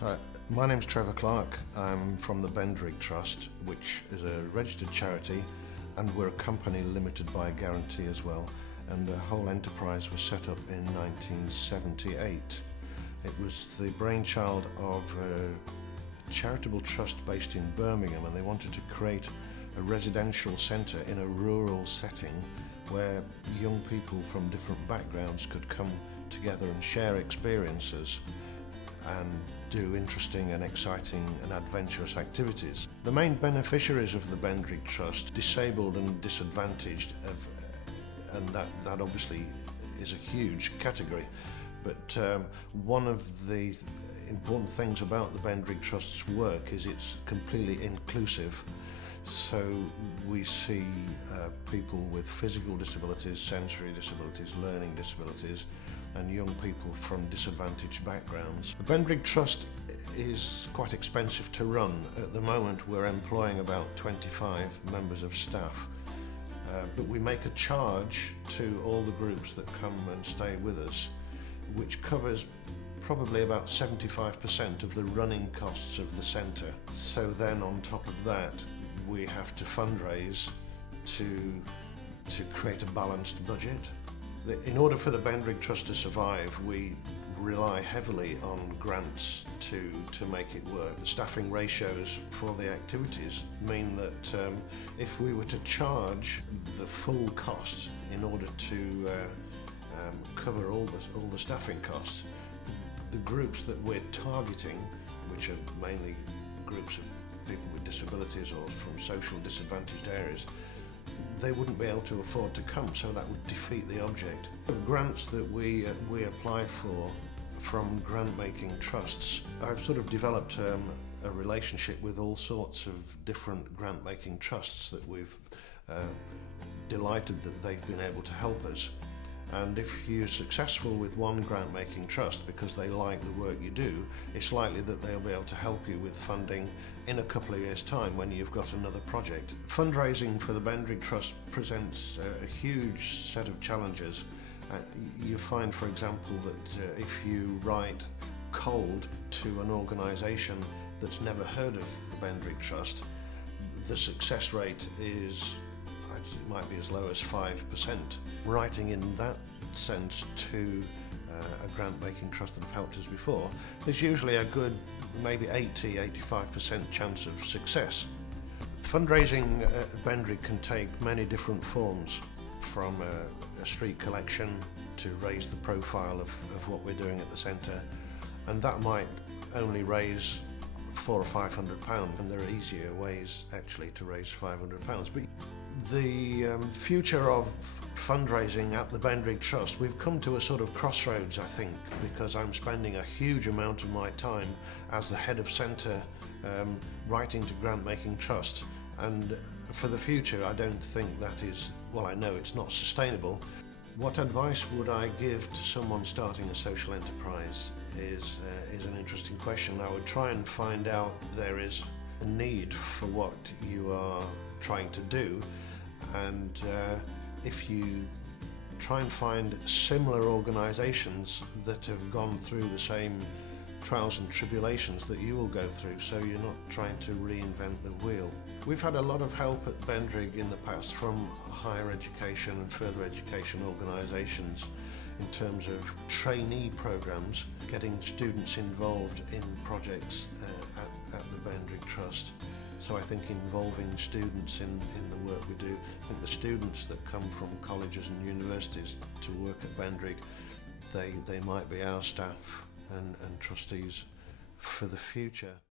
Hi, my name's Trevor Clark. I'm from the Bendrigg Trust, which is a registered charity, and we're a company limited by a guarantee as well. And the whole enterprise was set up in 1978. It was the brainchild of a charitable trust based in Birmingham, and they wanted to create a residential centre in a rural setting where young people from different backgrounds could come together and share experiences and do interesting and exciting and adventurous activities. The main beneficiaries of the Bendrigg Trust, disabled and disadvantaged, and that obviously is a huge category, but one of the important things about the Bendrigg Trust's work is it's completely inclusive. So we see people with physical disabilities, sensory disabilities, learning disabilities, and young people from disadvantaged backgrounds. The Bendrigg Trust is quite expensive to run. At the moment we're employing about 25 members of staff, but we make a charge to all the groups that come and stay with us, which covers probably about 75% of the running costs of the centre. So then on top of that, we have to fundraise to create a balanced budget. In order for the Bendrigg Trust to survive, we rely heavily on grants to make it work. The staffing ratios for the activities mean that if we were to charge the full cost in order to cover all the staffing costs, the groups that we're targeting, which are mainly groups of people with disabilities or from social disadvantaged areas, they wouldn't be able to afford to come, so that would defeat the object. The grants that we apply for from grant-making trusts, I've sort of developed a relationship with all sorts of different grant-making trusts that we've delighted that they've been able to help us. And if you're successful with one grant-making trust because they like the work you do, it's likely that they'll be able to help you with funding in a couple of years' time when you've got another project. Fundraising for the Bendrigg Trust presents a huge set of challenges. You find, for example, that if you write cold to an organisation that's never heard of the Bendrigg Trust, the success rate it might be as low as 5%. Writing in that sense to a grant-making trust that have helped us before, there's usually a good maybe 80–85% chance of success. Fundraising at Bendrigg can take many different forms, from a street collection to raise the profile of what we're doing at the centre, and that might only raise £400 or £500, and there are easier ways actually to raise £500. But the future of fundraising at the Bendrigg Trust, we've come to a sort of crossroads, I think, because I'm spending a huge amount of my time as the head of centre writing to grant-making trusts, and for the future I don't think that is, well, I know it's not sustainable. What advice would I give to someone starting a social enterprise is an interesting question. I would try and find out there is a need for what you are trying to do, and if you try and find similar organisations that have gone through the same trials and tribulations that you will go through, so you're not trying to reinvent the wheel. We've had a lot of help at Bendrigg in the past from higher education and further education organisations in terms of trainee programs, getting students involved in projects at the Bendrigg Trust. So I think involving students in the work we do, I think the students that come from colleges and universities to work at Bendrigg, they might be our staff and trustees for the future.